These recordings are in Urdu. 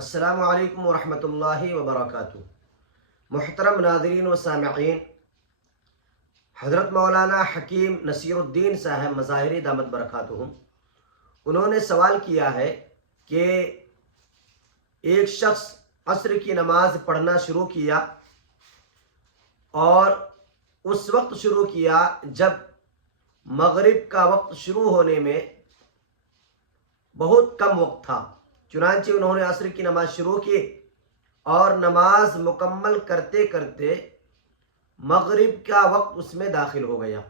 السلام علیکم ورحمۃ اللہ وبرکاتہ۔ محترم ناظرین و سامعین، حضرت مولانا حکیم نصیر الدین صاحب مظاہری دامت برکاتہم، انہوں نے سوال کیا ہے کہ ایک شخص عصر کی نماز پڑھنا شروع کیا اور اس وقت شروع کیا جب مغرب کا وقت شروع ہونے میں بہت کم وقت تھا، چنانچہ انہوں نے عصر کی نماز شروع کی اور نماز مکمل کرتے کرتے مغرب کا وقت اس میں داخل ہو گیا۔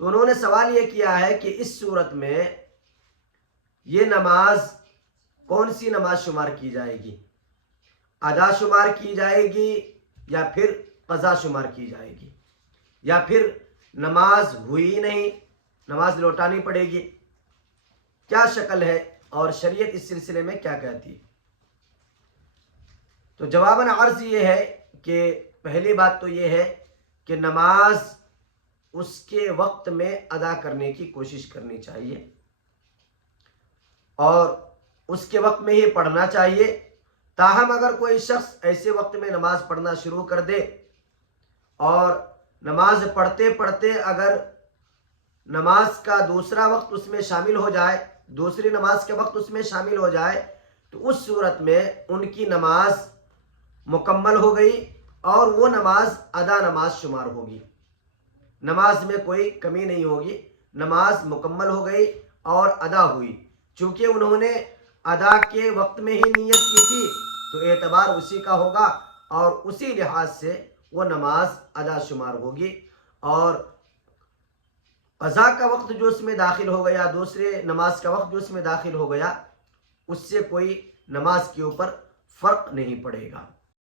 تو انہوں نے سوال یہ کیا ہے کہ اس صورت میں یہ نماز کون سی نماز شمار کی جائے گی؟ ادا شمار کی جائے گی یا پھر قضا شمار کی جائے گی، یا پھر نماز ہوئی نہیں، نماز لوٹانی پڑے گی؟ کیا شکل ہے اور شریعت اس سلسلے میں کیا کہتی ہے؟ تو جواباً عرض یہ ہے کہ پہلی بات تو یہ ہے کہ نماز اس کے وقت میں ادا کرنے کی کوشش کرنی چاہیے اور اس کے وقت میں ہی پڑھنا چاہیے۔ تاہم اگر کوئی شخص ایسے وقت میں نماز پڑھنا شروع کر دے اور نماز پڑھتے پڑھتے اگر نماز کا دوسرا وقت اس میں شامل ہو جائے، دوسری نماز کے وقت اس میں شامل ہو جائے، تو اس صورت میں ان کی نماز مکمل ہو گئی اور وہ نماز ادا نماز شمار ہوگی، نماز میں کوئی کمی نہیں ہوگی، نماز مکمل ہو گئی اور ادا ہوئی۔ چونکہ انہوں نے ادا کے وقت میں ہی نیت کی تھی تو اعتبار اسی کا ہوگا اور اسی لحاظ سے وہ نماز ادا شمار ہوگی، اور قضا کا وقت جو اس میں داخل ہو گیا، دوسرے نماز کا وقت جو اس میں داخل ہو گیا، اس سے کوئی نماز کے اوپر فرق نہیں پڑے گا۔